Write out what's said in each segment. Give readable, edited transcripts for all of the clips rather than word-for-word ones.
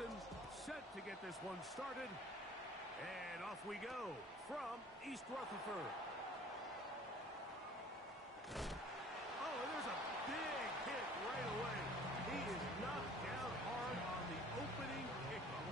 Jackson set to get this one started. And off we go from East Rutherford. Oh, and there's a big hit right away. He is knocked down hard on the opening kickoff.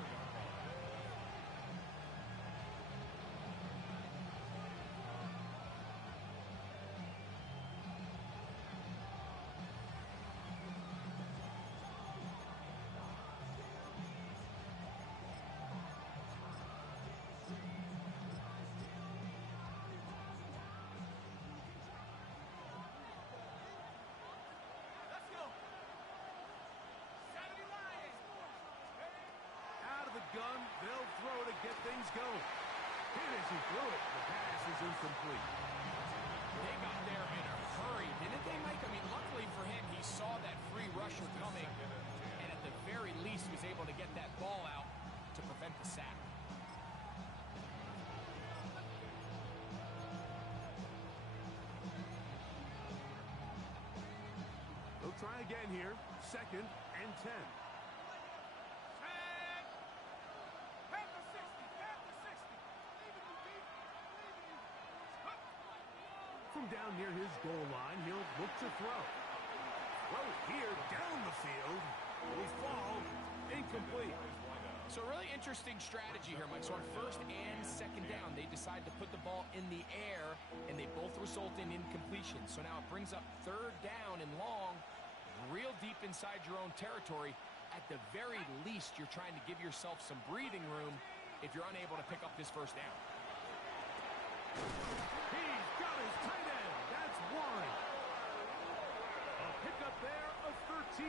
Gun, they'll throw to get things going. Hit as he threw it. The pass is incomplete. They got there in a hurry, didn't they, Mike? I mean, luckily for him, he saw that free rusher coming, and at the very least was able to get that ball out to prevent the sack. They'll try again here. 2nd and 10. From down near his goal line, he'll look to throw. Throw here down the field. Will fall. Incomplete. So a really interesting strategy here, Mike. So on 1st and 2nd down, they decide to put the ball in the air, and they both result in incompletion. So now it brings up 3rd down and long, real deep inside your own territory. At the very least, you're trying to give yourself some breathing room if you're unable to pick up this 1st down. He's got his tight end. That's one. A pickup there of 13.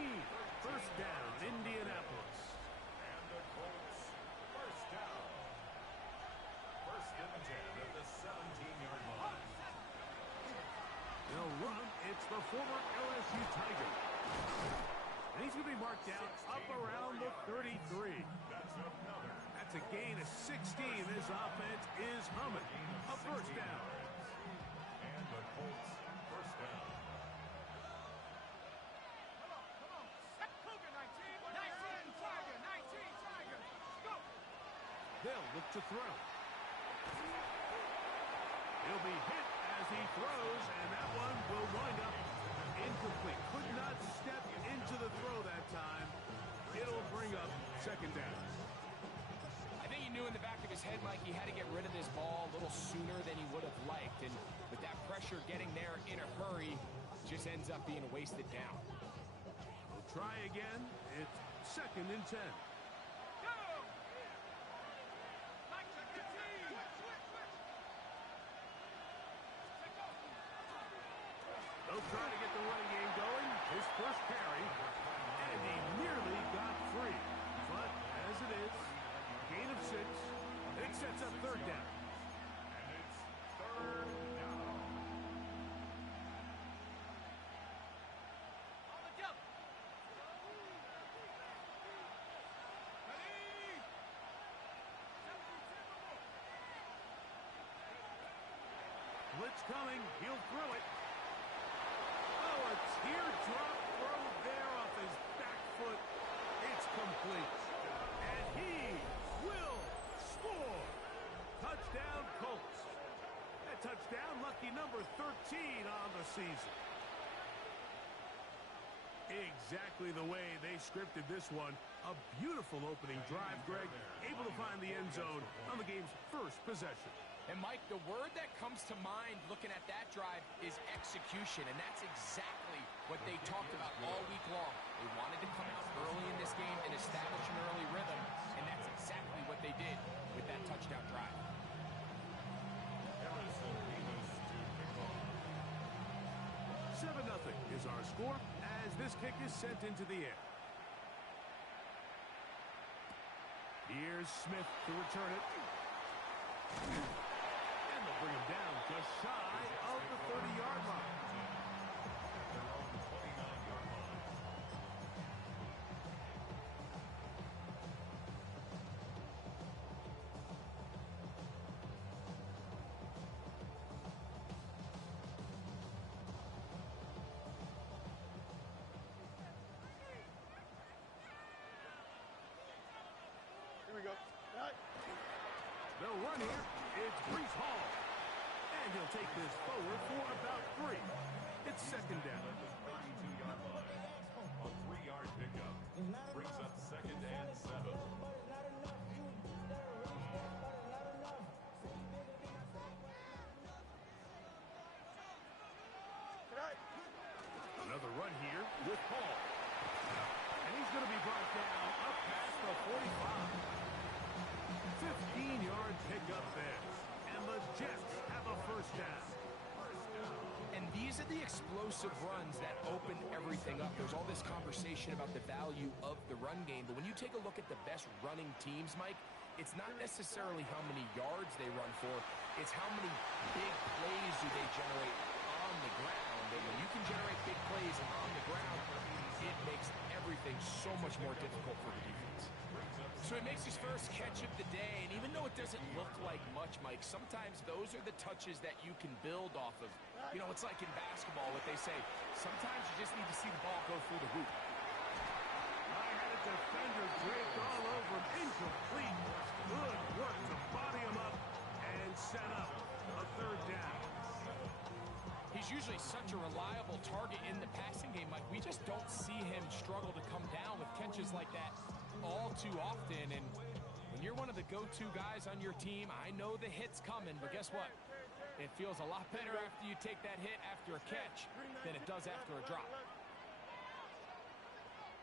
1st down, Indianapolis. And the Colts, 1st down. 1st and 10 at the 17-yard line. They'll run. It's the former LSU Tiger. And he's going to be marked down up around the 33. That's a gain of 16. This offense is humming. A 1st down. And the Colts, 1st down. Come on. Cougar 19. 19 Tiger. 19 Tiger. Go. They'll look to throw. He'll be hit as he throws, and that one will wind up incomplete. Could not step into the throw that time. It'll bring up 2nd down. I think he knew in the back of his head, Mike, he had to get rid of this ball a little sooner than he would have liked. And with that pressure getting there in a hurry, just ends up being a wasted down. We'll try again. It's 2nd and 10. Go. Mike, check the team. Switch. They'll try to get the running game going. His 1st carry, and he nearly got free. But as it is, gain of 6, and it sets up 3rd down. And it's 3rd down. All together. Ready. Blitz coming. He'll throw it. Oh, a teardrop throw there off his back foot. It's complete. And he will score. Touchdown, Colts. That touchdown, lucky number 13 on the season. Exactly the way they scripted this one. A beautiful opening drive, Greg. Able to find the end zone on the game's 1st possession. And, Mike, the word that comes to mind looking at that drive is execution, and that's exactly what they talked about all week long. They wanted to come out early in this game and establish an early rhythm, and that's exactly what they did with that touchdown drive. 7-0 is our score as this kick is sent into the air. Here's Smith to return it. And they'll bring him down just shy of the 30-yard line. Their own 29-yard line. They'll run here. It's Brees Hall. And he'll take this forward for about 3. It's second down. At the 32-yard line. A 3-yard pickup. Brings up second and 7. Another run here with Hall. And he's going to be brought down up past the 45. 15-yard pickup there. And the Jets have a first down. And these are the explosive runs that open everything up. There's all this conversation about the value of the run game, but when you take a look at the best running teams, Mike, it's not necessarily how many yards they run for, it's how many big plays do they generate on the ground. And when you can generate big plays on the ground, it makes everything so much more difficult for the defense. So he makes his first catch of the day, and even though it doesn't look like much, Mike, sometimes those are the touches that you can build off of. You know, it's like in basketball, what they say, sometimes you just need to see the ball go through the hoop. I had a defender draped all over him. Incomplete. Good work to body him up and set up a third down. He's usually such a reliable target in the passing game, Mike. We just don't see him struggle to come down with catches like that all too often. And when you're one of the go-to guys on your team, I know the hit's coming, but guess what? It feels a lot better after you take that hit after a catch than it does after a drop.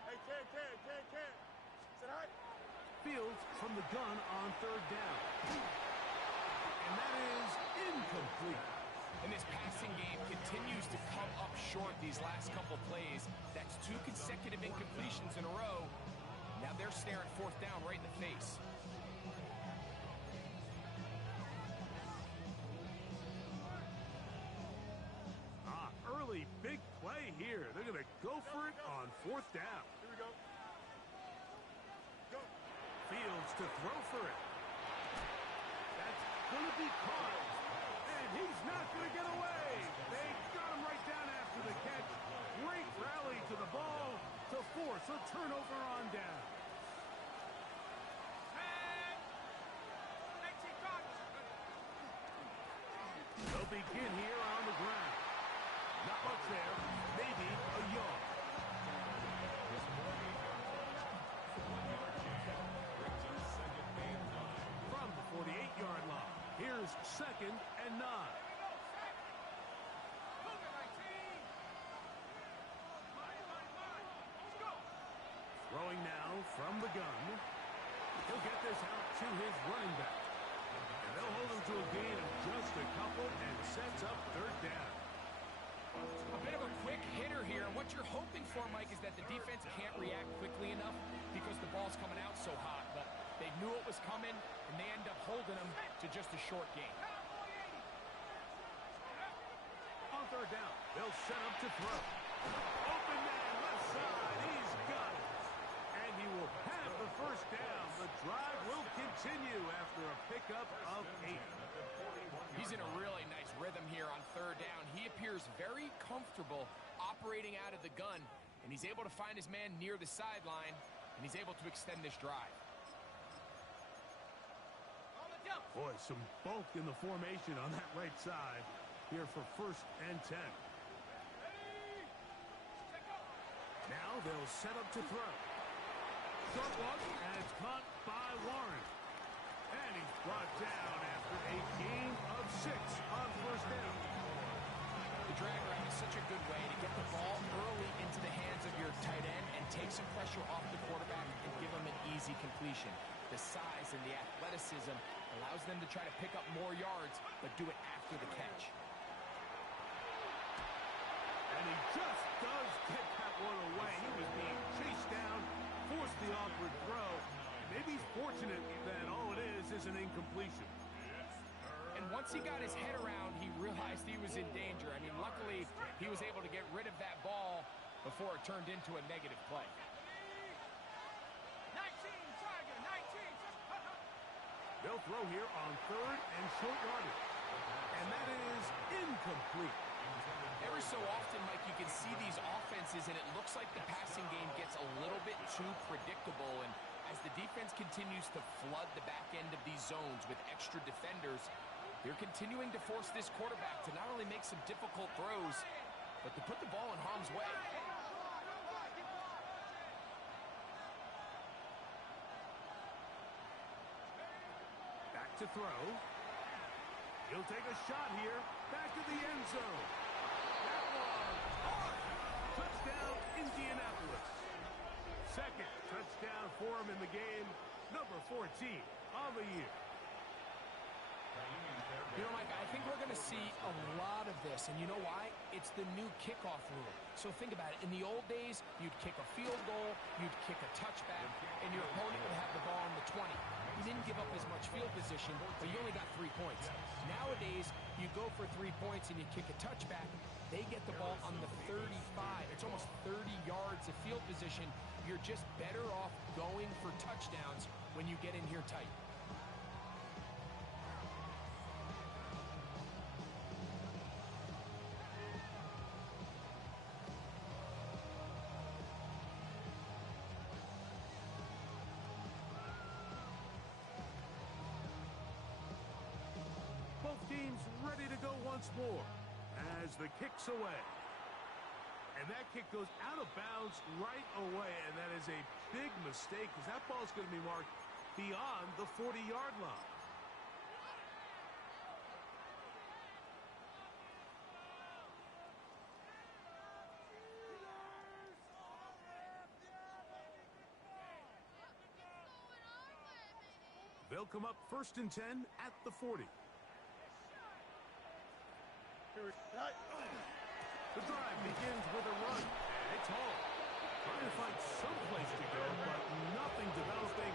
Hey, Ken. Sit high. Fields from the gun on third down. And that is incomplete. And this passing game continues to come up short these last couple plays. That's 2 consecutive incompletions in a row. Now they're staring fourth down right in the face. Early big play here. They're going to go for it on fourth down. Here we go. Go. Fields to throw for it. That's going to be caught. And he's not going to get away. They got him right down after the catch. Great rally to the ball to force a turnover on down. And 19 Colts. They'll begin here on the ground. Not much there. Maybe a yard. From the 48-yard line, here's second and 9. Throwing now from the gun. He'll get this out to his running back. And they'll hold him to a gain of just a couple and sets up third down. A bit of a quick hitter here. And what you're hoping for, Mike, is that the defense can't react quickly enough because the ball's coming out so hot. But they knew it was coming, and they end up holding them to just a short gain. On third down, they'll set up to throw. Open man, left side, he's got it. And he will have the first down. The drive will continue after a pickup of 8. He's in a really nice rhythm here on third down. He appears very comfortable operating out of the gun, and he's able to find his man near the sideline, and he's able to extend this drive. Boy, some bulk in the formation on that right side here for first and 10. Now they'll set up to throw. Short one, and it's caught by Warren. And he's brought down after a gain of 6 on first down. The drag route is such a good way to get the ball early into the hands of your tight end and take some pressure off the quarterback and give him an easy completion. The size and the athleticism allows them to try to pick up more yards, but do it after the catch. And he just does get that one away. He was being chased down, forced the awkward throw. Maybe he's fortunate that all it is an incompletion. And once he got his head around, he realized he was in danger. I mean, luckily, he was able to get rid of that ball before it turned into a negative play. 19, Tiger, 19. They'll throw here on third and short yardage. And that is incomplete. Every so often, Mike, you can see these offenses, and it looks like the passing game gets a little bit too predictable. And As the defense continues to flood the back end of these zones with extra defenders, they're continuing to force this quarterback to not only make some difficult throws, but to put the ball in harm's way. Back to throw. He'll take a shot here. Back to the end zone. That one caught. Touchdown, Indianapolis. Second touchdown for him in the game. Number 14 on the year. You know, Mike, I think we're going to see a lot of this, and you know why? It's the new kickoff rule. So think about it. In the old days, you'd kick a field goal, you'd kick a touchback, and your opponent would have the ball on the 20. You didn't give up as much field position, but you only got 3 points. Nowadays, you go for 3 points and you kick a touchback, they get the ball on the 35. It's almost 30 yards of field position. You're just better off going for touchdowns when you get in here tight. Both teams ready to go once more as the kick's away. And that kick goes out of bounds right away, and that is a big mistake because that ball's going to be marked beyond the 40-yard line. They'll come up 1st and 10 at the 40. The drive begins with a run, and it's home. Trying to find some place to go, but nothing developing.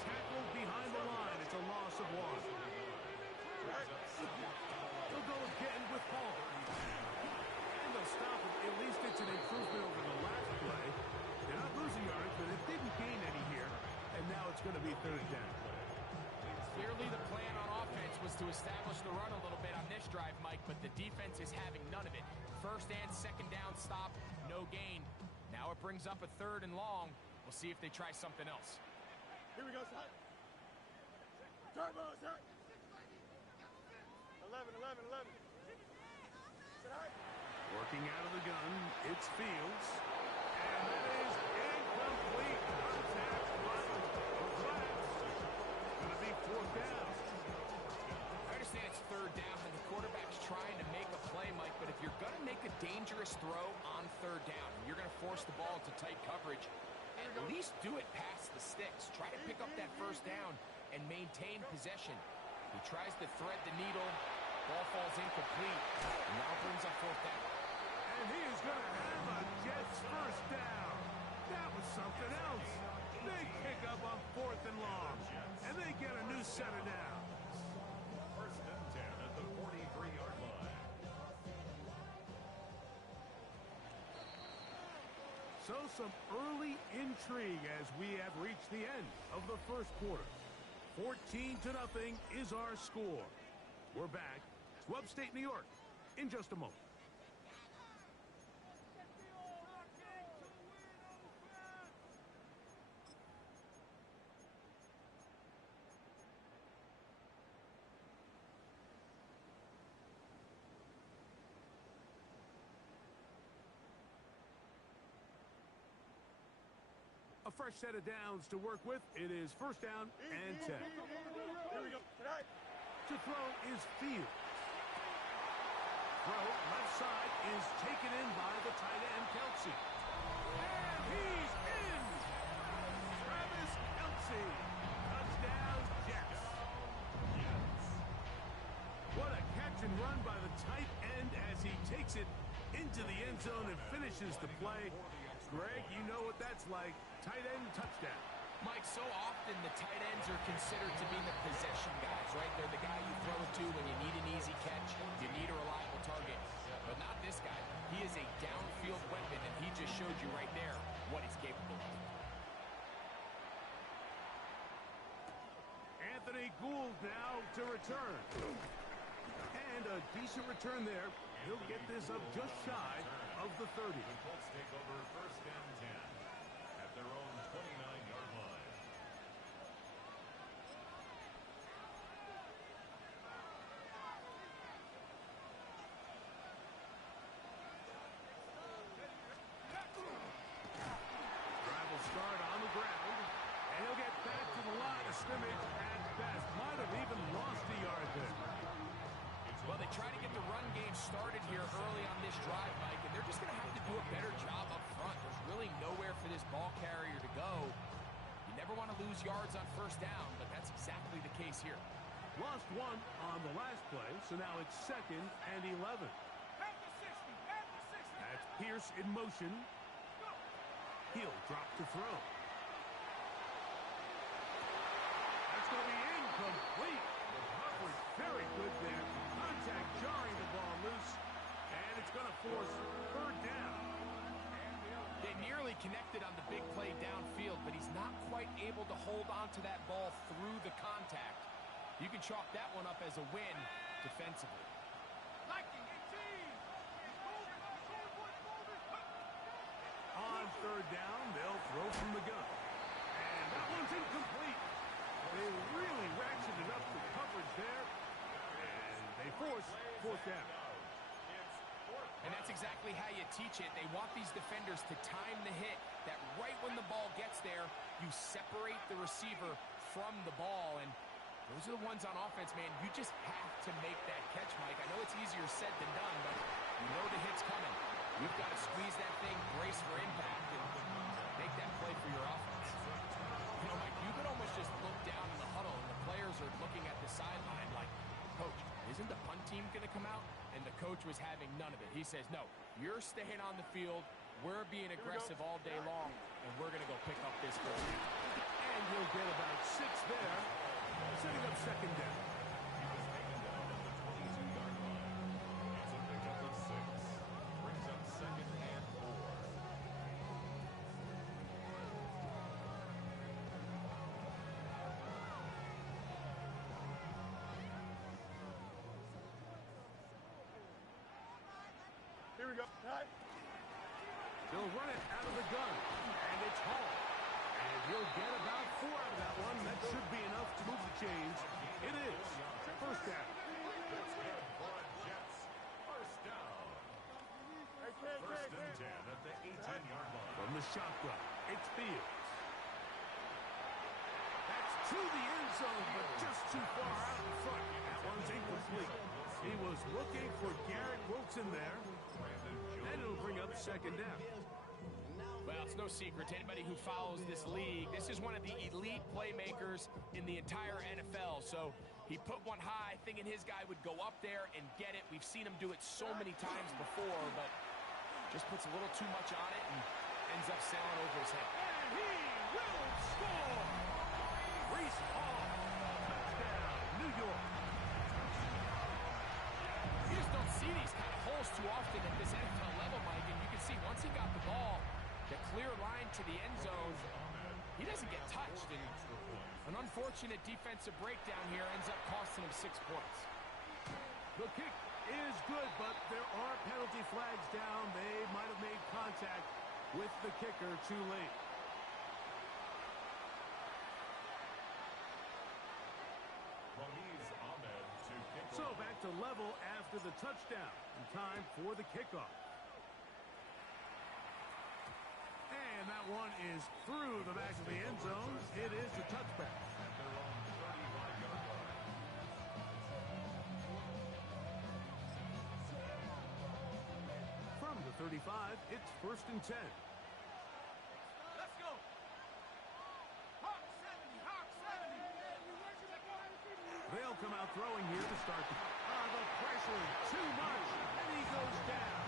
Tackled behind the line. It's a loss of 1. They'll go again with Paul. And they'll stop it. At least it's an improvement over the last play. They're not losing yardage, but it didn't gain any here. And now it's going to be 3rd down. Clearly the plan on offense was to establish the run a little bit on this drive, Mike, but the defense is having none of it. 1st and 2nd down stop, no gain. Now it brings up a 3rd and long. We'll see if they try something else. Here we go, son. Turbo, sir. 11. Working out of the gun, it's Fields. And that is incomplete. Contact by the flags. Going to be 4th down. I understand it's 3rd down and the quarterback's trying to make a play, Mike, but if you're going to make a dangerous throw on 3rd down, you're going to force the ball into tight coverage, at least do it past the sticks. Try to pick up that 1st down and maintain possession. He tries to thread the needle. Ball falls incomplete. And now brings up 4th down. And he is going to have a Jets 1st down. That was something else. Big pickup on 4th and long. And they get a new set of downs. 1st and 10 at the 43-yard line. So some early intrigue as we have reached the end of the 1st quarter. 14-0 is our score. We're back to upstate New York in just a moment. A fresh set of downs to work with. It is 1st down and 10. Here we go. Tonight. To throw is Fields. Throw left side is taken in by the tight end, Kelsey. And he's in! Travis Kelsey. Touchdown, Jets. What a catch and run by the tight end as he takes it into the end zone and finishes the play. Greg, you know what that's like. Tight end touchdown. Mike, so often the tight ends are considered to be the possession guys, right? They're the guy you throw it to when you need an easy catch, you need a reliable target. But not this guy. He is a downfield weapon, and he just showed you right there what he's capable of. Anthony Gould now to return. And a decent return there. He'll get this up just shy of the 30. The Colts take over 1st and 10 at their own 29-yard line. nowhere for this ball carrier to go. You never want to lose yards on first down, but that's exactly the case here. Lost one on the last play, so now it's 2nd and 11. At the 60, at the 60. That's Pierce in motion. He'll drop to throw. That's going to be incomplete. The coverage very good there. Contact jarring the ball loose, and it's going to force 3rd down. They nearly connected on the big play downfield, but he's not quite able to hold on to that ball through the contact. You can chalk that one up as a win defensively. Liking 18. On 3rd down, they'll throw from the gun. And that one's incomplete. They really ratcheted up the coverage there, and they force 4th down. And that's exactly how you teach it. They want these defenders to time the hit, that right when the ball gets there, you separate the receiver from the ball. And those are the ones on offense, man. You just have to make that catch, Mike. I know it's easier said than done, but you know the hit's coming. You've got to squeeze that thing, brace for impact, and make that play for your offense. You know, Mike, you could almost just look down in the huddle, and the players are looking at the sideline like, Coach, isn't the punt team going to come out? And the coach was having none of it. He says, no, you're staying on the field. We're being aggressive all day long, and we're going to go pick up this first down. And you'll get about 6 there, setting up 2nd down. Brings up 2nd and 4. Here we go. They'll run it out of the gun, and it's Hall. And he'll get about 4 out of that one. That should be enough to move the chains. It is 1st down. That's good for a Jets. First down. 1st and 10 at the 18-yard line. From the shotgun, it's Fields. That's to the end zone, but just too far out in front. That one's incomplete. He was looking for Garrett Wilson there, and it'll bring up 2nd down. Well, it's no secret to anybody who follows this league. This is one of the elite playmakers in the entire NFL. So he put one high, thinking his guy would go up there and get it. We've seen him do it so many times before, but just puts a little too much on it and ends up sailing over his head. And he will score! Reese Hall, touchdown, New York. You just don't see these kind of holes too often at this NFL level, Mike, and you can see once he got the ball, the clear line to the end zone, he doesn't get touched, and an unfortunate defensive breakdown here ends up costing him 6 points. The kick is good, but there are penalty flags down. They might have made contact with the kicker too late. So back to level after the touchdown. And time for the kickoff. And that one is through the back of the end zone. It is a touchback. From the 35, it's 1st and 10. Let's go. Hawk 70, Hawk 70. They'll come out throwing here to start. The pressure, too much, and he goes down.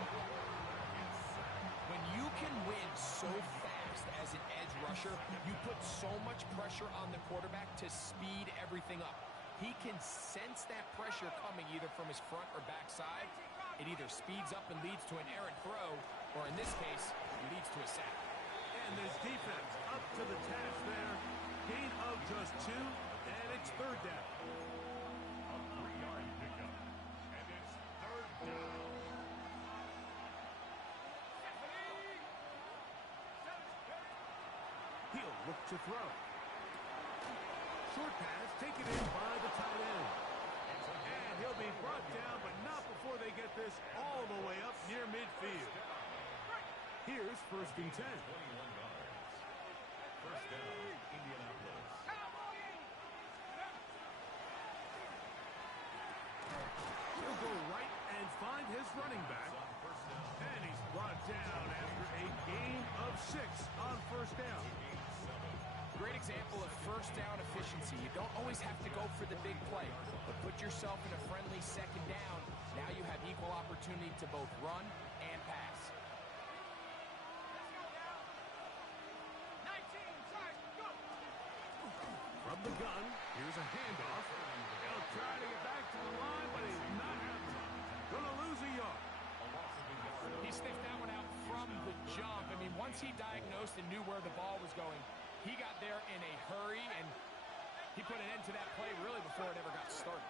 When you can win so fast as an edge rusher, you put so much pressure on the quarterback to speed everything up. He can sense that pressure coming either from his front or back side. It either speeds up and leads to an errant throw, or in this case, leads to a sack. And this defense up to the task there. Gain of just 2, and it's 3rd down. A 3-yard pickup, and it's 3rd down. He'll look to throw. Short pass taken in by the tight end. And he'll be brought down, but not before they get this all the way up near midfield. Here's 1st and 10. 21 yards. First down, Indianapolis. He'll go right and find his running back. On first down. And he's brought down after a gain of of 6 on first down. Great example of first down efficiency. You don't always have to go for the big play, but put yourself in a friendly second down. Now you have equal opportunity to both run and pass. From the gun, here's a handoff. He'll try to get back to the line, but he's not having it. Gonna lose a yard. He sniffed that one out from the jump. I mean, once he diagnosed and knew where the ball was going, he got there in a hurry, and he put an end to that play really before it ever got started.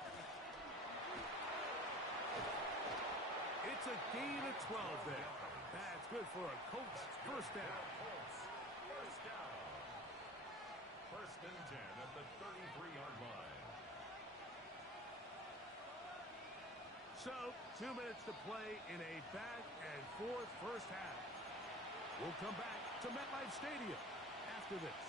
It's a gain of 12 there. That's good for a Colts first down. First down. First and 10 at the 33-yard line. So, 2 minutes to play in a back-and-forth first half. We'll come back to MetLife Stadium after this.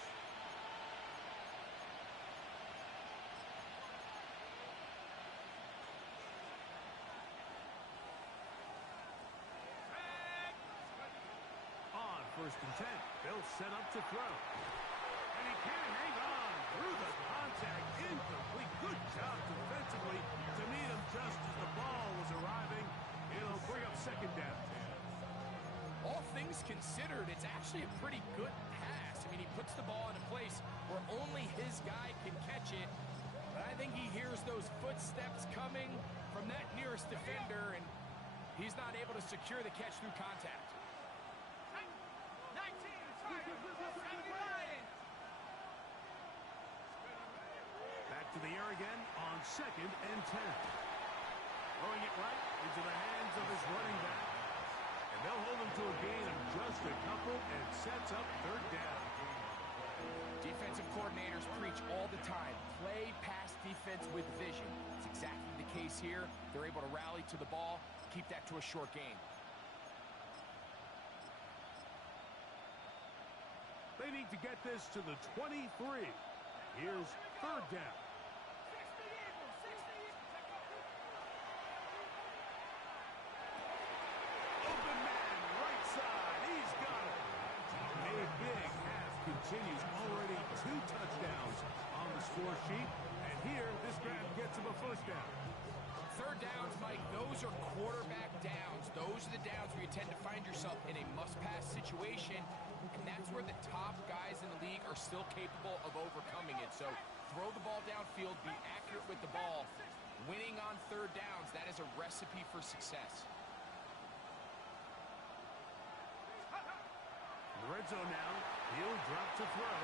On first and 10, they'll set up to throw. And he can't hang on through the contact. Incomplete. Good job defensively to meet him just as the ball was arriving. It'll bring up second down. All things considered, it's actually a pretty good pass. I mean, he puts the ball in a place where only his guy can catch it. But I think he hears those footsteps coming from that nearest defender, and he's not able to secure the catch through contact. Back to the air again on second and 10. Throwing it right into the hands of his running back. And they'll hold him to a gain of just a couple and sets up third down. Defensive coordinators preach all the time, play pass defense with vision. It's exactly the case here. They're able to rally to the ball, keep that to a short gain. They need to get this to the 23. Here's third down. Open man, right side. He's got it. A big half continues. Already 2 touchdowns on the score sheet. And here, this grab gets him a first down. Third downs, Mike, those are quarterback downs. Those are the downs where you tend to find yourself in a must-pass situation, and that's where the top guys in the league are still capable of overcoming it. So throw the ball downfield, be accurate with the ball. Winning on third downs, that is a recipe for success. In the red zone now, he'll drop to throw.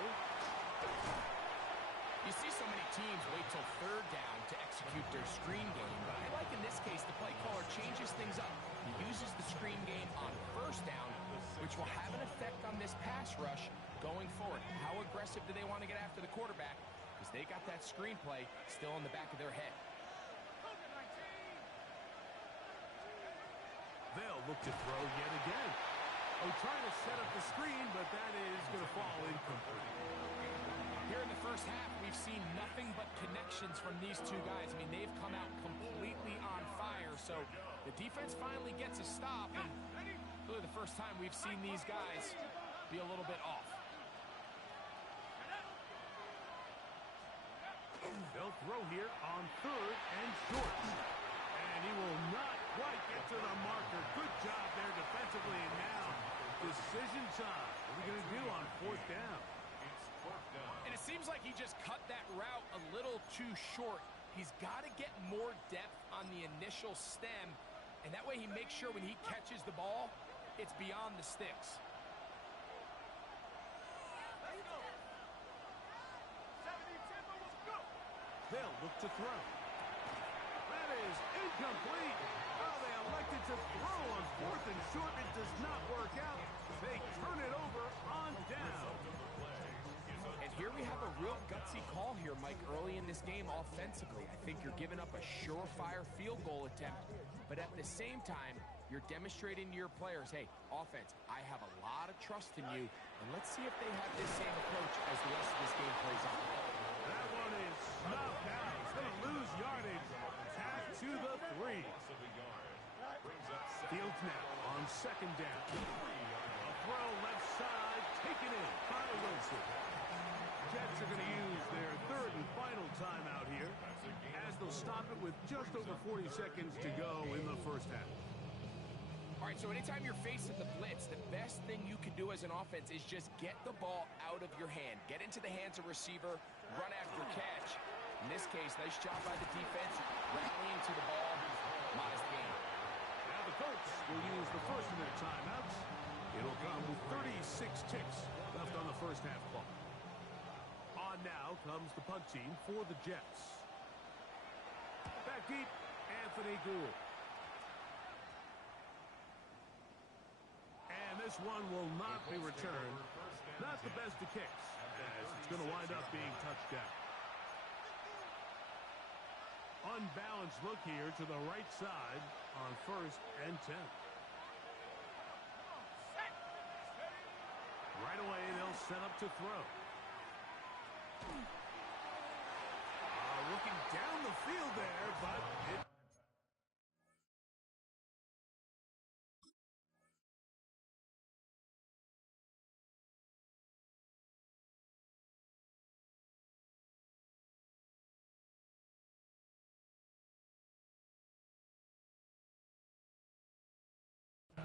You see so many teams wait till third down to execute their screen game, but I like in this case the play caller changes things up. He uses the screen game on first down, which will have an effect on this pass rush going forward. How aggressive do they want to get after the quarterback? Because they got that screen play still in the back of their head. They'll look to throw yet again. Oh, trying to set up the screen, but that is going to fall incomplete. Here in the first half, we've seen nothing but connections from these two guys. I mean, they've come out completely on fire, so the defense finally gets a stop, and really the first time we've seen these guys be a little bit off. They'll throw here on third and short. And he will not quite get to the marker. Good job there defensively, and now decision time. What are we going to do on fourth down? And it seems like he just cut that route a little too short. He's got to get more depth on the initial stem, and that way he makes sure when he catches the ball, it's beyond the sticks. They'll look to throw. That is incomplete. Oh, they elected to throw on fourth and short. It does not work out. They turn it over on down. And here we have a real gutsy call here, Mike, early in this game offensively. I think you're giving up a surefire field goal attempt, but at the same time, you're demonstrating to your players, hey, offense, I have a lot of trust in you, and let's see if they have this same approach as the rest of this game plays out. That one is snuffed out. He's going to lose yardage. Back to the 3. Fields now on second down. A throw left side. taken in by Wilson. Jets are going to use their third and final timeout here, as they'll stop it with just over 40 seconds to go in the first half. All right, so anytime you're facing the blitz, the best thing you can do as an offense is just get the ball out of your hand. Get into the hands of receiver, run after catch. In this case, nice job by the defense, rallying to the ball, modest gain. Now the Colts will use the first of their timeouts. It'll come with 36 ticks left on the first half clock. On now comes the punt team for the Jets. Back deep, Anthony Gould. And this one will not be returned. Not the best of kicks, as it's going to wind up being touchdown. Unbalanced look here to the right side on 1st and 10. Right away, they'll set up to throw. Looking down the field there, but it...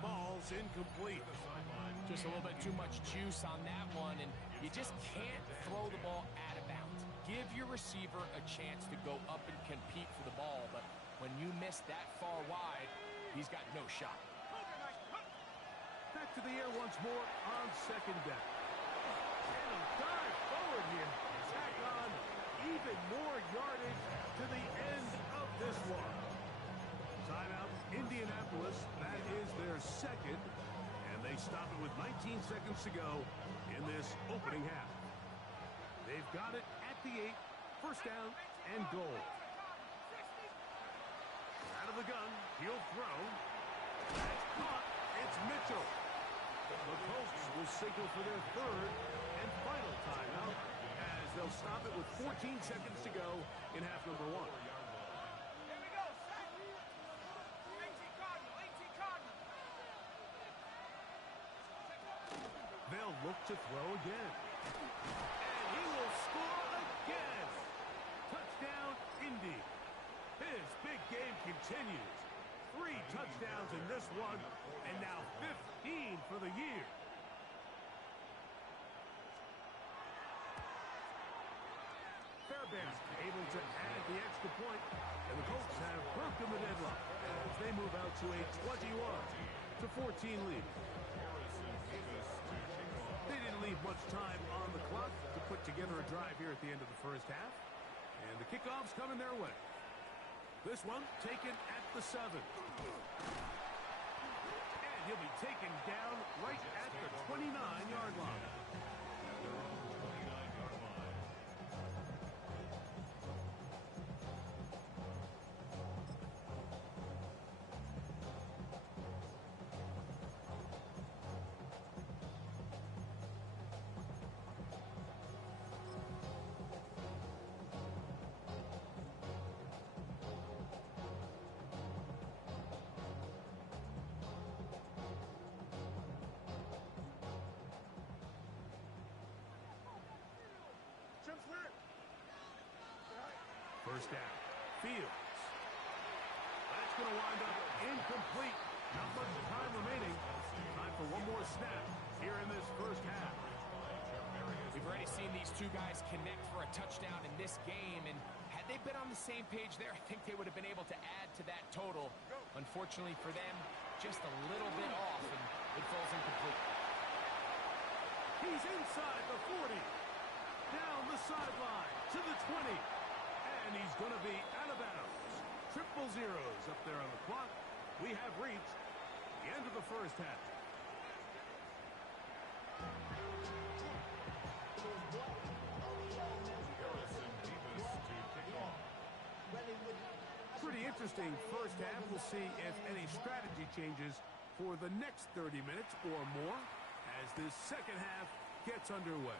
Ball's incomplete. Just a little bit too much juice on that one, and you just can't throw the ball out of bounds. Give your receiver a chance to go up and compete for the ball, but when you miss that far wide, he's got no shot. Back to the air once more on 2nd down. And a dive forward here. Tack on even more yardage to the end of this one. Timeout, Indianapolis. That is their second. And they stop it with 19 seconds to go in this opening half. They've got it at the 8, first down and goal. Out of the gun, he'll throw. That's caught. It's Mitchell. The Colts will signal for their third and final timeout, as they'll stop it with 14 seconds to go in half number 1. Here we go, set. 18 Cardinal. They'll look to throw again. And he will score again. Touchdown, Indy. His big game continues. 3 touchdowns in this one, and now 15 for the year. Fairbairn able to add the extra point, and the Colts have broken the deadlock as they move out to a 21-14 lead. They didn't leave much time on the clock to put together a drive here at the end of the first half, and the kickoff's coming their way. This one taken at the 7. And he'll be taken down right at the 29-yard line. First down. Fields. That's going to wind up incomplete. Not much time remaining. Time for one more snap here in this first half. We've already seen these two guys connect for a touchdown in this game, and had they been on the same page there, I think they would have been able to add to that total. Unfortunately for them, just a little bit off, and it falls incomplete. He's inside the 40. Down the sideline to the 20. And he's going to be out of bounds. Triple zeros up there on the clock. We have reached the end of the first half. Pretty interesting first half. We'll see if any strategy changes for the next 30 minutes or more as this second half gets underway.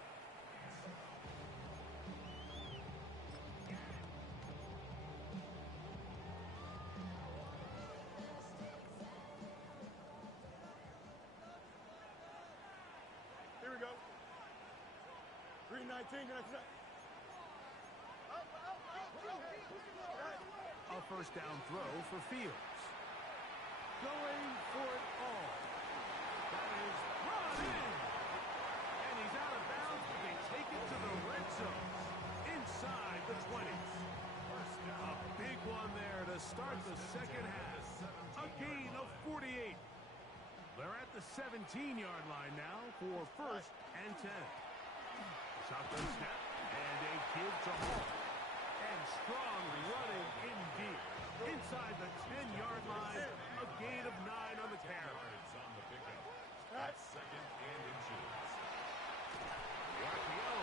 Here we go. A first down throw for Fields. Going for it all. That is brought in. And he's out of bounds, but they take it to the red zone. Inside the 20s. A big one there to start the second half. A gain of 48. They're at the 17-yard line now for first and 10. Shotgun snap and a give to Hall. And strong running in deep. Inside the 10-yard line, a gain of 9 on the carry. On the pickup. That's second and inches. RPO.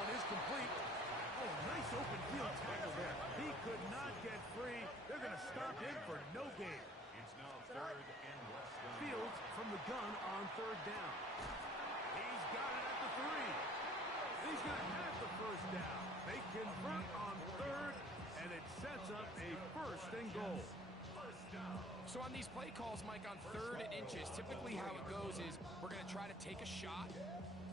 One is complete. Oh, nice open field tackle there. He could not get free. They're going to stop him for no gain. It's now third and less than. Fields from the gun on third down. He's got it at the 3. He's going to have the first down. They convert on third, and it sets up a first and goal. So on these play calls, Mike, on third and inches, typically how it goes is we're going to try to take a shot,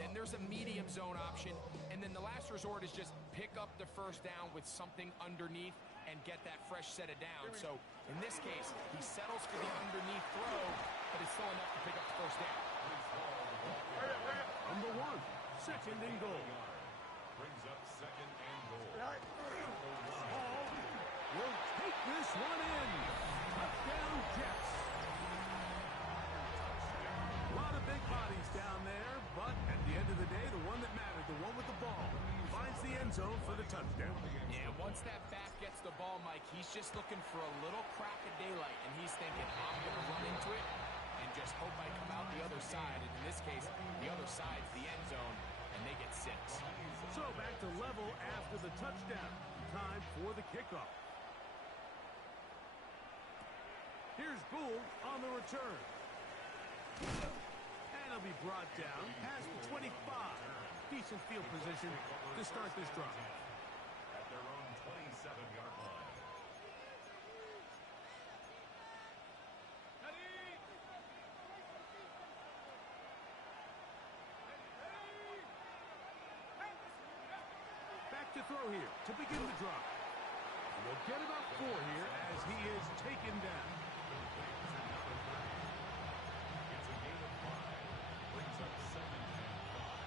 then there's a medium zone option, and then the last resort is just pick up the first down with something underneath and get that fresh set of down. So in this case, he settles for the underneath throw, but it's still enough to pick up the first down. Number 1, second and goal. Brings up second and goal. Hall will take this one in. Touchdown, Jets. A lot of big bodies down there, but at the end of the day, the one that mattered, the one with the ball, finds the end zone for the touchdown. Yeah, once that back gets the ball, Mike, he's just looking for a little crack of daylight, and he's thinking, I'm going to run into it and just hope I come out the other side. And in this case, the other side's the end zone, and they get 6. So back to level after the touchdown. Time for the kickoff. Here's Gould on the return. And he'll be brought down past the 25. Decent field position to start this drive. At their own 27-yard line. Back to throw here to begin the drive. And they'll get about 4 here as he is taken down. It's a gain of 5. Brings up second and 5.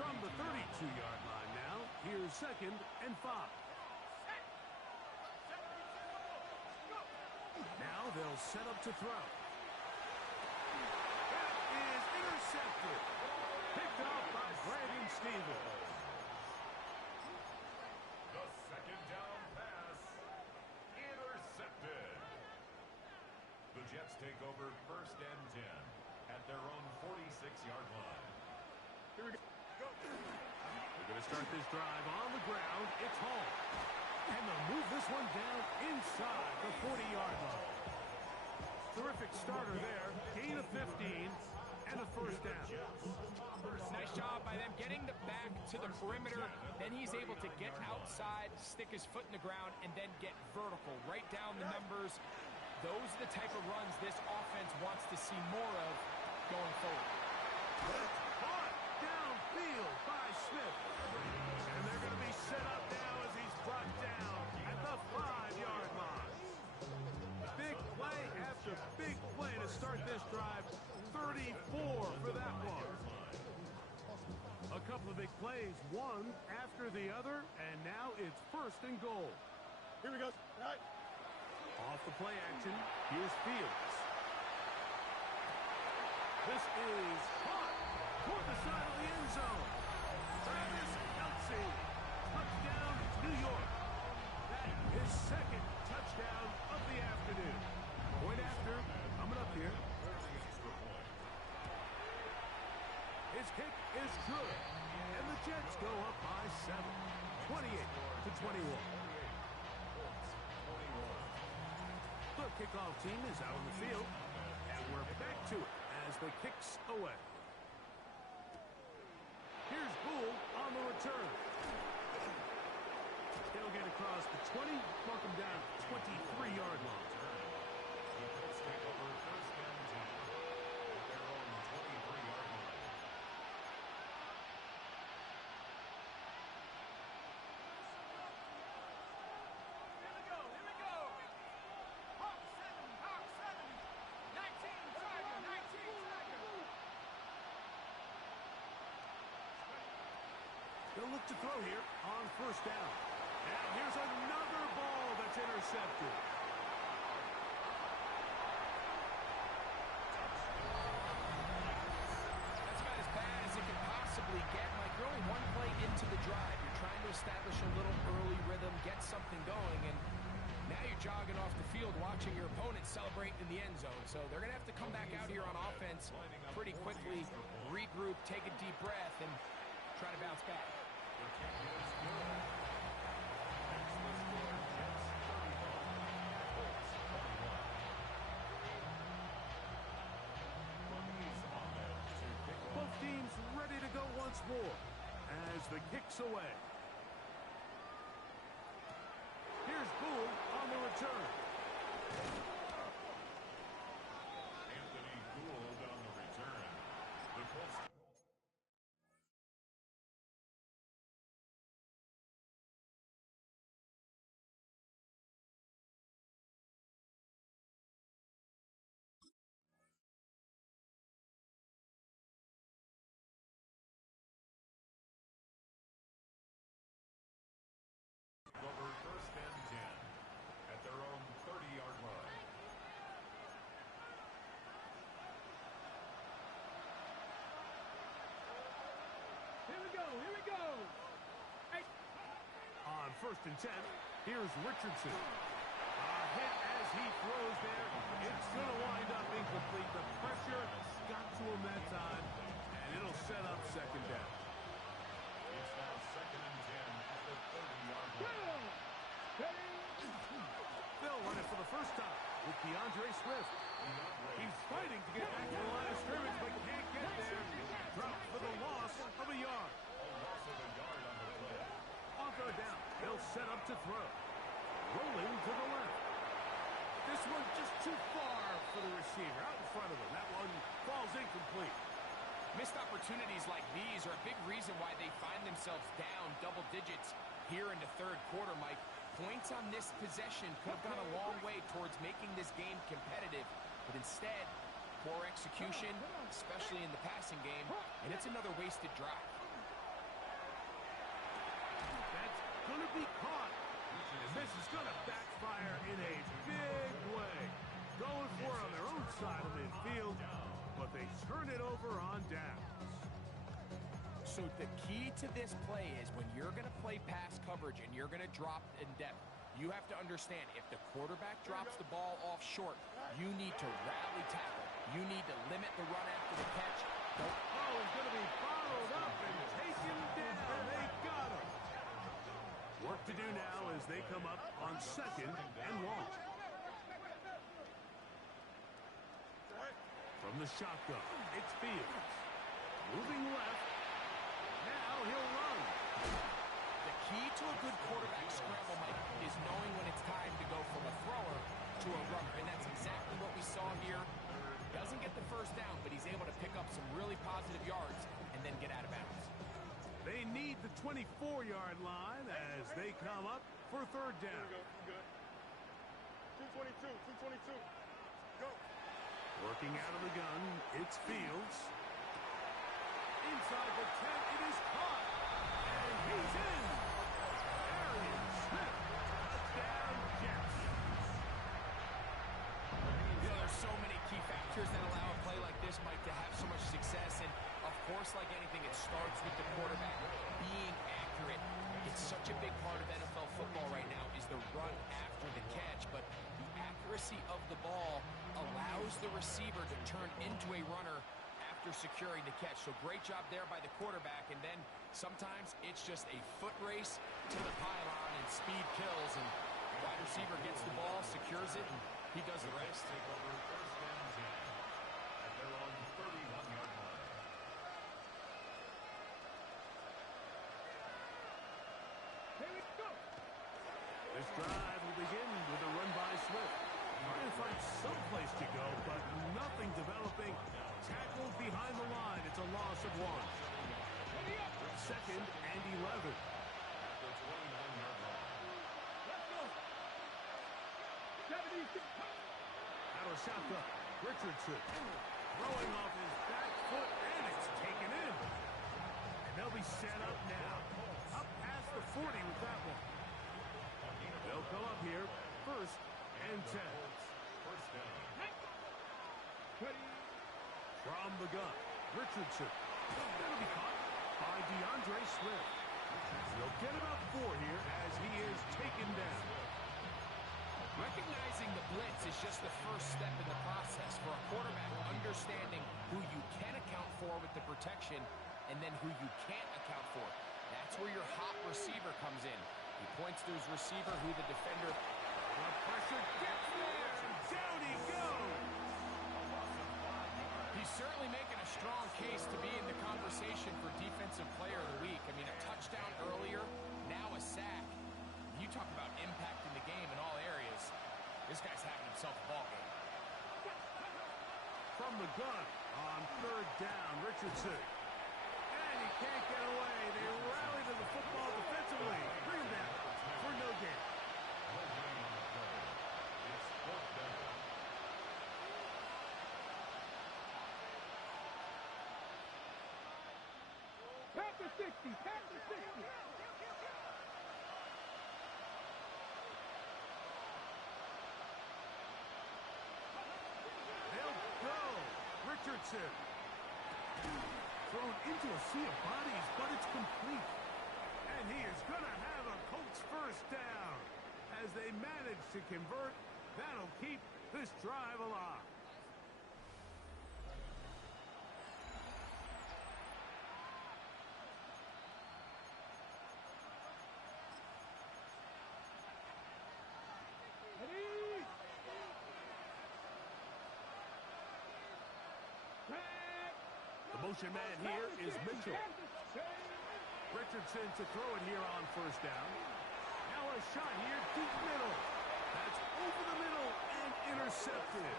From the 32-yard line now, here's second and 5. Now they'll set up to throw. That is intercepted. Picked off by Brandon Stevens. The second down pass. Intercepted. The Jets take over first and 10 at their own 46-yard line. Here we go. They're going to start this drive on the ground. It's Hall. And they'll move this one down inside the 40-yard line. Terrific starter there. Gain of 15 and a first down. Nice job by them getting the back to the perimeter. Then he's able to get outside, stick his foot in the ground, and then get vertical. Right down the numbers. Those are the type of runs this offense wants to see more of going forward. Caught downfield by Smith. And they're going to be set up now as he's brought down at the 5-yard line. Big play after big play to start this drive. 34 for that one. A couple of big plays, one after the other, and now it's first and goal. Here we go. Off the play action, here's Fields. This is caught toward the side of the end zone. Travis Kelce, touchdown, New York. That is second touchdown of the afternoon. Point after, coming up here. His kick is good, and the Jets go up by 7, 28-21. The kickoff team is out on the field, and we're back to it as the kick's away. Here's Gould on the return. He'll get across the 20, mark him down 23-yard line. The Colts take over first and 10 at their own 23-yard line. look to throw here on first down. And here's another ball that's intercepted. That's about as bad as it can possibly get. Like, you're only one play into the drive. You're trying to establish a little early rhythm, get something going, and now you're jogging off the field watching your opponent celebrate in the end zone. So they're going to have to come back out here on offense pretty quickly, regroup, take a deep breath, and try to bounce back. Both teams ready to go once more as the kick's away. Here's Gould on the return. Anthony Gould on the return. The Colts. Over first and 10 at their own 30-yard line. Here we go, here we go. Hey. On first and 10, here's Richardson. A hit as he throws there. It's going to wind up incomplete. The pressure got to him that time, and it'll set up second down. It's now second and 10 at the 30-yard line. They'll run it for the first time with DeAndre Swift. He's fighting to get back to the line of scrimmage, but can't get there. Dropped for the loss of a yard. A loss of a yard on the play. On third down, they'll set up to throw. Rolling to the left. This one just too far for the receiver. Out in front of him. That one falls incomplete. Missed opportunities like these are a big reason why they find themselves down double digits here in the third quarter, Mike. Points on this possession could have gone a long way towards making this game competitive, but instead, poor execution, especially in the passing game, and it's another wasted drive. That's going to be caught. And this is going to backfire in a big way. Going for it on their own side of midfield, but they turn it over on downs. So the key to this play is when you're going to play pass coverage and you're going to drop in depth, you have to understand if the quarterback drops the ball off short, you need to rally tackle. You need to limit the run after the catch. Oh, he's going to be bottled up and taken down. They got him. Work to do now as they come up on second and long. From the shotgun, it's Fields. Moving left. Now he'll run. The key to a good quarterback scramble, Mike, is knowing when it's time to go from a thrower to a runner, and that's exactly what we saw here. Doesn't get the first down, but he's able to pick up some really positive yards and then get out of bounds. They need the 24-yard line as they come up for third down. 222, 222. Go. Working out of the gun, it's Fields. Inside the 10, it is caught. And he's in. Arian Smith. Touchdown, Jets. You know, there's so many key factors that allow a play like this, Mike, to have so much success. And, of course, like anything, it starts with the quarterback being accurate. It's such a big part of NFL football right now is the run after the catch. But the accuracy of the ball allows the receiver to turn into a runner after securing the catch. So great job there by the quarterback. And then sometimes it's just a foot race to the pylon and speed kills. And the wide receiver gets the ball, secures it, and he does the rest. Take over first and 10 at their own 31-yard line. Here we go. This drive will begin with a run by Swift. Trying to find some place to go, but nothing developing. Tackled behind the line. It's a loss of one. Second and 11. At the 29-yard line. Let's go. 76. Out of shotgun, Richardson throwing off his back foot, and it's taken in. And they'll be set up now. Up past the 40 with that one. They'll come up here. First and 10. First down. From the gun, Richardson. That'll be caught by DeAndre Swift. They'll get about 4 here as he is taken down. Recognizing the blitz is just the first step in the process for a quarterback, understanding who you can account for with the protection and then who you can't account for. That's where your hot receiver comes in. He points to his receiver who the defender... The pressure gets there, and down he goes. He's certainly making a strong case to be in the conversation for Defensive Player of the Week. I mean, a touchdown earlier, now a sack. You talk about impacting the game in all areas. This guy's having himself a ball game. From the gun on third down, Richardson. And he can't get away. They rally to the football defensively. Bring him down for no gain. No gain on the play. It's fourth down. Pass the 60. Pass the 60. They'll go. Richardson. Thrown into a sea of bodies, but it's complete. And he is going to have a Colts first down. As they manage to convert, that'll keep this drive alive. Ready? The motion man here is Mitchell. Richardson to throw it here on first down. Now a shot here, deep middle. That's over the middle and intercepted.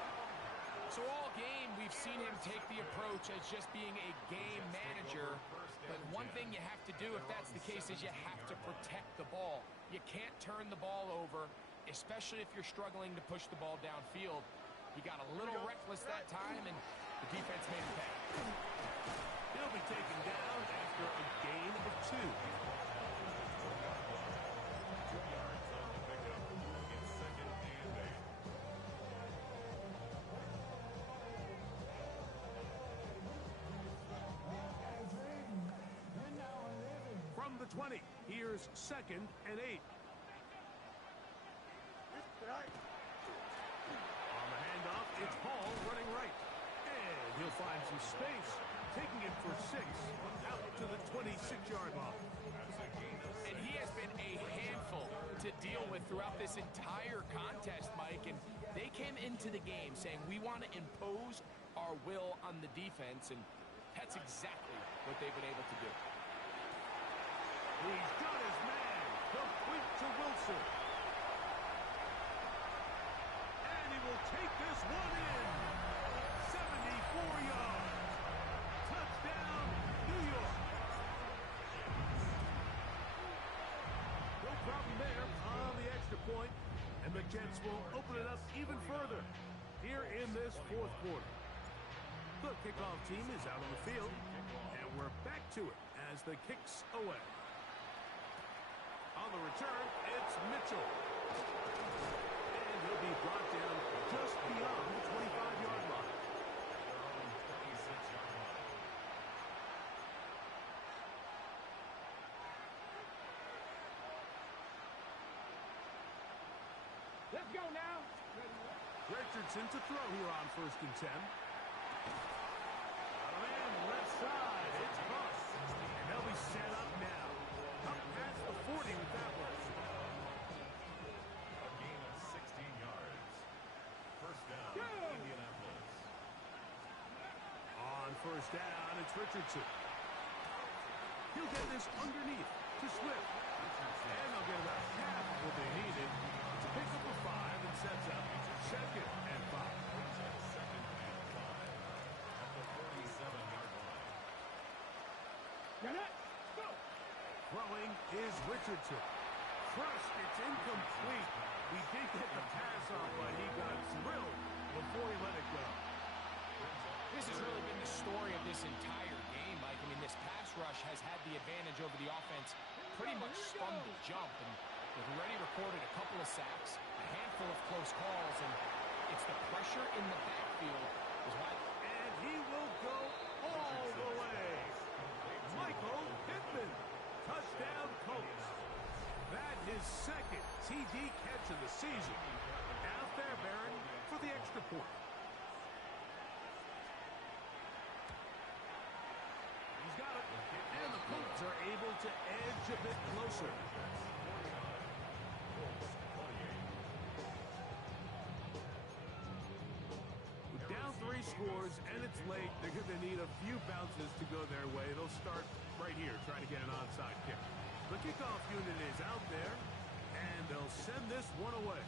So all game, we've seen him take the approach as just being a game manager. But one thing you have to do if that's the case is you have to protect the ball. You can't turn the ball over, especially if you're struggling to push the ball downfield. He got a little reckless that time, and the defense made him pay. He'll be taken down after a gain of 2. 2 yards on the pickup. It's second and 8. From the 20, here's second and 8. On the handoff, it's Hall running right. And he'll find some space, taking it for 6, out to the 26-yard line. And he has been a handful to deal with throughout this entire contest, Mike. And they came into the game saying, we want to impose our will on the defense. And that's exactly what they've been able to do. He's got his man, complete to Wilson. And he will take this one in. 74 yards. Touchdown, New York. No problem there on the extra point, and the Jets will open it up even further here in this fourth quarter. The kickoff team is out on the field, and we're back to it as the kicks away. On the return, it's Mitchell. And he'll be brought down just beyond the 25-yard line. Their own 26-yard line. Let's go now. Richardson to throw here on first and 10. Got a man left side. It's caught. And they'll be set up now. Up past the 40 with that one. A gain of 16 yards. First down, Indianapolis. On first down, it's Richardson. He'll get this underneath to Swift. And they'll get about half of what they needed to pick up a 5 and sets up second and 5. Second and 5 at the 47-yard line. Get it. Go. Throwing is Richardson. Crushed, it's incomplete. He did get the pass off, but he got drilled before he let it go. Brings up This has really been the story of this entire game, Mike. I mean, this pass rush has had the advantage over the offense pretty much from the jump. And they've already recorded a couple of sacks, a handful of close calls, and it's the pressure in the backfield is why. And he will go all the way. Michael Pittman, touchdown Colts. That his second TD catch of the season. Now Fairbairn for the extra point. He's got it. And the Colts are able to edge a bit closer. Down 3 scores, and it's late. They're going to need a few bounces to go their way. They'll start right here, trying to get an onside kick. The kickoff unit is out there, and they'll send this one away.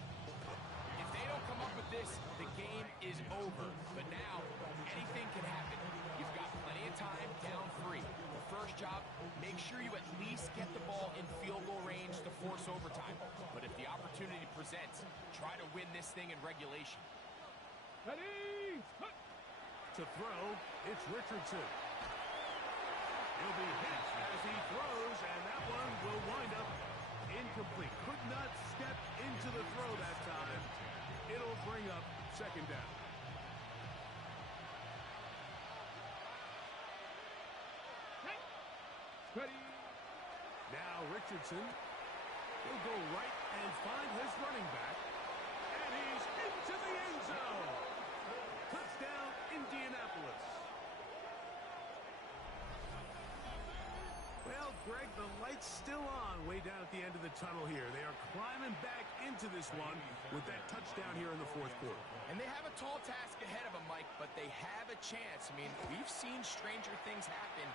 If they don't come up with this, the game is over. But now, anything can happen. You've got plenty of time, down 3. The first job, make sure you at least get the ball in field goal range to force overtime. But if the opportunity presents, try to win this thing in regulation. Ready? To throw, it's Richardson. He'll be hit as he throws, and that one will wind up incomplete. Could not step into the throw that time. It'll bring up second down. Ready? Now Richardson, he'll go right and find his running back, and he's into the end zone. Touchdown, Indianapolis. Well, Greg, the light's still on way down at the end of the tunnel here. They are climbing back into this one with that touchdown here in the fourth quarter. And they have a tall task ahead of them, Mike, but they have a chance. I mean, we've seen stranger things happen.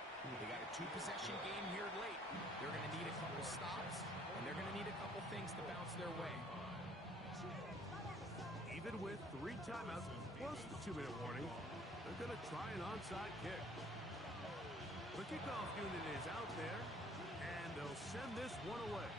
They got a 2-possession game here late. They're going to need a couple stops, and they're going to need a couple things to bounce their way. Even with 3 timeouts plus the 2-minute warning, they're going to try an onside kick. The kickoff unit is out there, and they'll send this one away.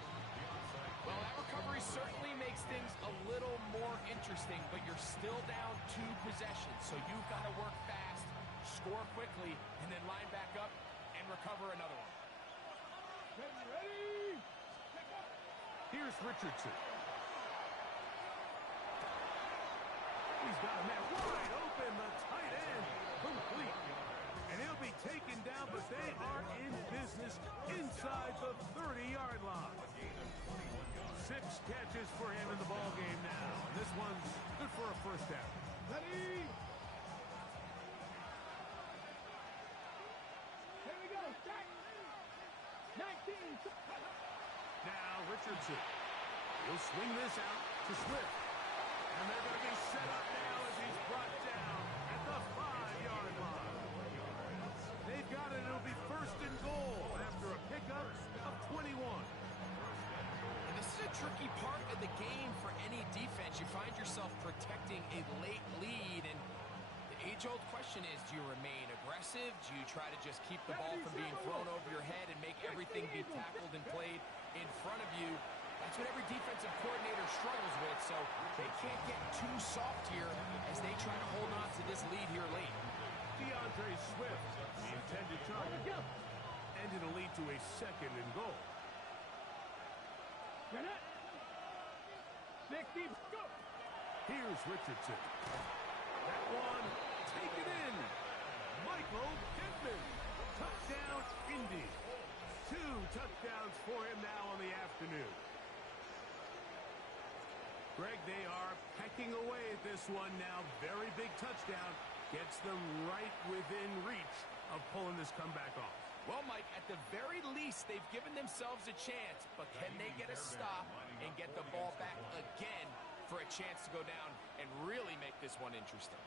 Well, that recovery certainly makes things a little more interesting, but you're still down 2 possessions, so you've got to work fast, score quickly, and then line back up and recover another one. Ready? Here's Richardson. He's got a man wide open, the tight end, complete. And he'll be taken down, but they are in business inside the 30-yard line. 6 catches for him in the ball game now. And this one's good for a first down. Ready? Here we go. Start. 19. Now Richardson. He'll swing this out to Swift. And they're going to be set up now as he's brought down at the 5-yard line. They've got it. It'll be first and goal after a pickup of 21. And this is a tricky part of the game for any defense. You find yourself protecting a late lead, and the age-old question is, do you remain aggressive? Do you try to just keep the ball from being thrown over your head and make everything be tackled and played in front of you? That's what every defensive coordinator struggles with, so they can't get too soft here as they try to hold on to this lead here late. DeAndre Swift, the intended target, and it'll lead to a second and goal. Get it. 60. Go. Here's Richardson. That one taken in. Michael Pittman. Touchdown, Indy. 2 touchdowns for him now on the afternoon. Greg, they are pecking away at this one now. Very big touchdown. Gets them right within reach of pulling this comeback off. Well, Mike, at the very least, they've given themselves a chance, but can they get a stop and get the ball back again for a chance to go down and really make this one interesting?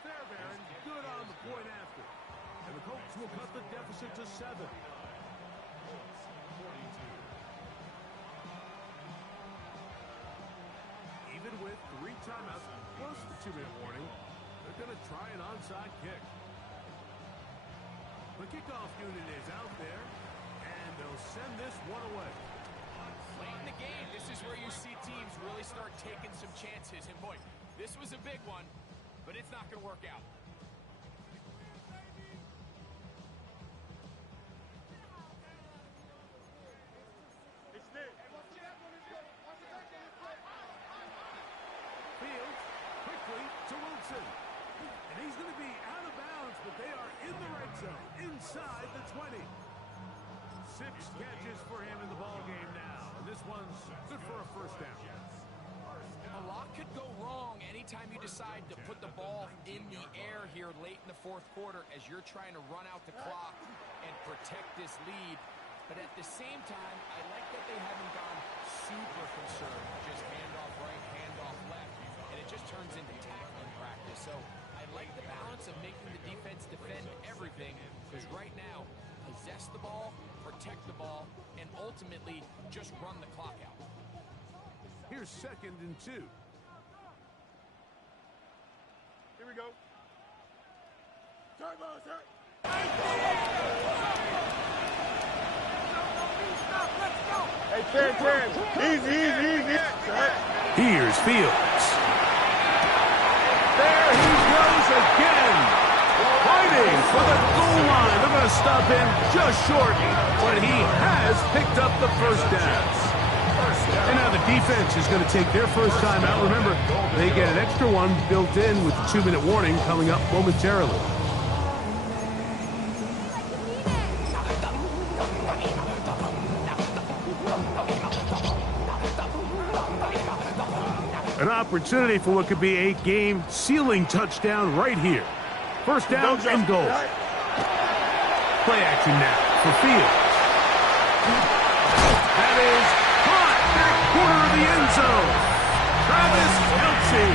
Fairbairn, good on the point after. And the Colts will cut the deficit to 7. Even with 3 timeouts plus the 2-minute warning, they're going to try an onside kick. The kickoff unit is out there, and they'll send this one away. Late in the game, this is where you see teams really start taking some chances. And boy, this was a big one. but it's not going to work out. Fields quickly to Wilson. And he's going to be out of bounds, but they are in the red zone, inside the 20. 6 catches for him in the ball game now. And this one's good for a first down. A lot could go wrong anytime you decide to put the ball in the air here late in the fourth quarter as you're trying to run out the clock and protect this lead. But at the same time, I like that they haven't gone super conserved. Just handoff right, handoff left, and it just turns into tackling practice. So I like the balance of making the defense defend everything, because right now, possess the ball, protect the ball, and ultimately just run the clock out. Here's 2nd and 2. Here we go. Turbo, sir. Hey, Terrence. Easy. Here's Fields. There he goes again. Fighting for the goal line. They're going to stop him just short, but he has picked up the first down. And now the defense is going to take their first time out. Remember, they get an extra one built in with the 2-minute warning coming up momentarily. An opportunity for what could be a game-sealing touchdown right here. First down and goal. Play action now for Fields. That is caught back corner of the end zone. Travis Kelce,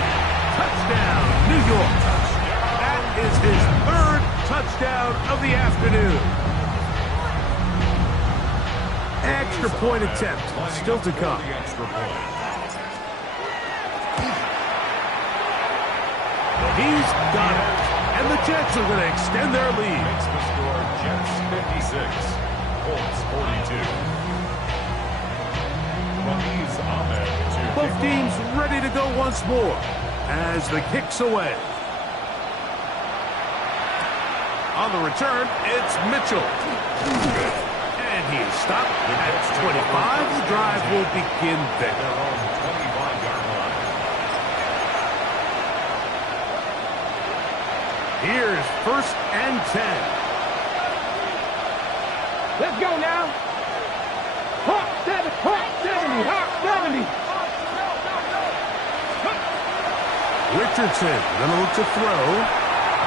touchdown, New York. That is his 3rd touchdown of the afternoon. Extra point attempt still to come. He's got it. And the Jets are going to extend their lead. Makes the score Jets 56, Colts 42. Both teams ready to go once more as the kick's away. On the return, it's Mitchell. And he is stopped at 25. The drive will begin there. Here's 1st and 10. Let's go now. Hawk 70, Hawk 70, Hawk 70. Richardson gonna look to throw.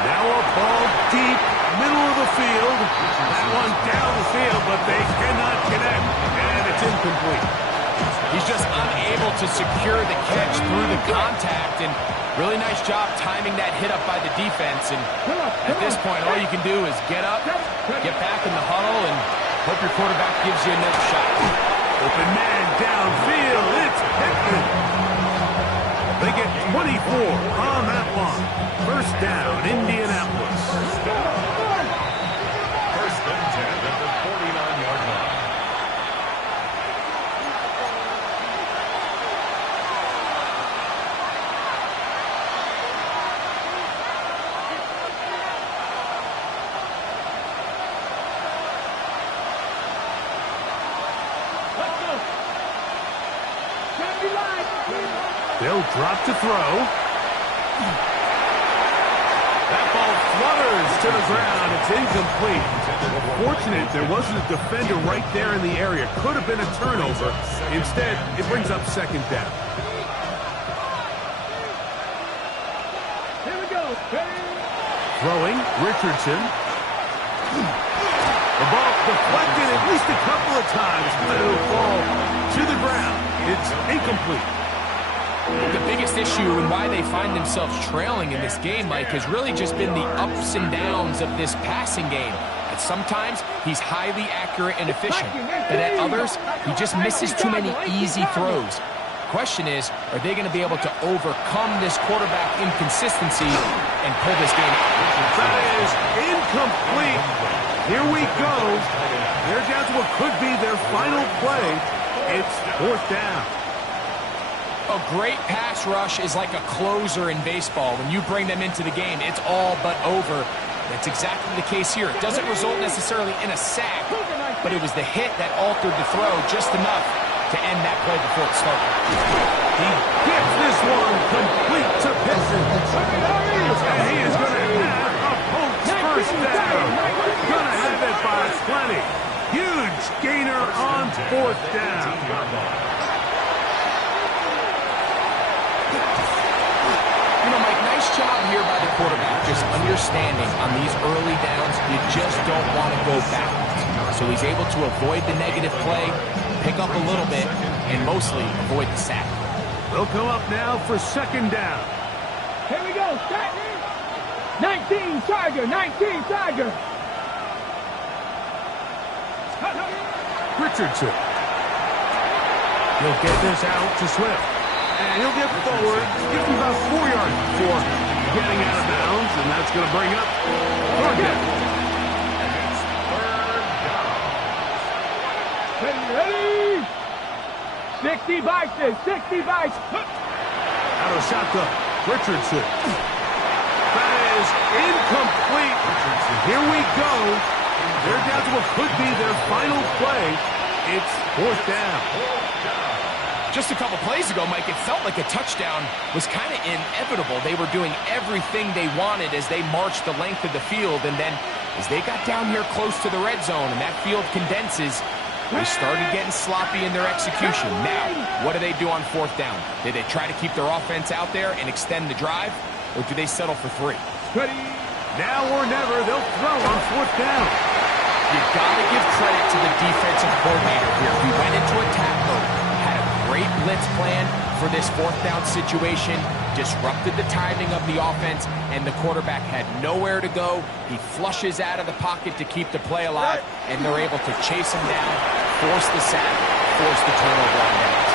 Now a ball deep, middle of the field. That one down the field, but they cannot connect, and it's incomplete. He's just unable to secure the catch through the contact, and really nice job timing that hit up by the defense. And at this point, all you can do is get up, get back in the huddle, and hope your quarterback gives you another shot. Open man downfield. It's Hickman. They get 24 on that one. First down, Indianapolis. First and 10 at the 49-yard line. They'll drop to throw. That ball flutters to the ground. It's incomplete. Fortunate there wasn't a defender right there in the area. Could have been a turnover. Instead, it brings up 2nd down. Here we go. Throwing, Richardson. The ball deflected at least a couple of times, but it'll fall to the ground. It's incomplete. The biggest issue and why they find themselves trailing in this game, Mike, has really just been the ups and downs of this passing game. At sometimes, he's highly accurate and efficient, but at others, he just misses too many easy throws. The question is, are they going to be able to overcome this quarterback inconsistency and pull this game out? That is incomplete. Here we go. They're down to what could be their final play. It's 4th down. A great pass rush is like a closer in baseball. When you bring them into the game, it's all but over. That's exactly the case here. It doesn't result necessarily in a sack, but it was the hit that altered the throw just enough to end that play before it started. He gets this one complete to Pitson. And he is going to have a Colts first down. Going to have it by plenty. Huge gainer on fourth down. You know, Mike, nice job here by the quarterback, just understanding on these early downs, you just don't want to go backwards. So he's able to avoid the negative play, pick up a little bit, and mostly avoid the sack. They'll come up now for second down. Here we go. 19 Tiger. 19 Tiger. Richardson. He'll get this out to Swift. And he'll get forward, give him about 4 yards before getting out of bounds, and that's going to bring up third down. Ready? 60 bites. 60 bites. Out of shotgun, Richardson. That is incomplete. Here we go. They're down to what could be their final play. It's fourth down. Just a couple plays ago, Mike, it felt like a touchdown was kind of inevitable. They were doing everything they wanted as they marched the length of the field, and then as they got down here close to the red zone and that field condenses, they started getting sloppy in their execution. Now, what do they do on fourth down? Do they try to keep their offense out there and extend the drive, or do they settle for 3? Ready? Now or never, they'll throw on fourth down. You got to give credit to the defensive coordinator here. He went into attack mode, had a great blitz plan for this fourth down situation, disrupted the timing of the offense, and the quarterback had nowhere to go. He flushes out of the pocket to keep the play alive, and they're able to chase him down, force the sack, force the turnover on downs.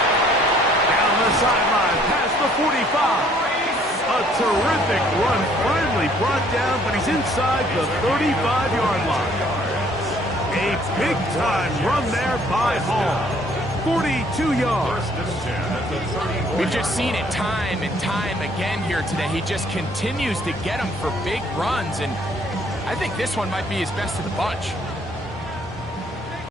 Down the sideline, past the 45. A terrific run, finally brought down, but he's inside the 35-yard line. A big-time run there by Hall. 42 yards. We've just seen it time and time again here today. He just continues to get them for big runs, and I think this one might be his best of the bunch.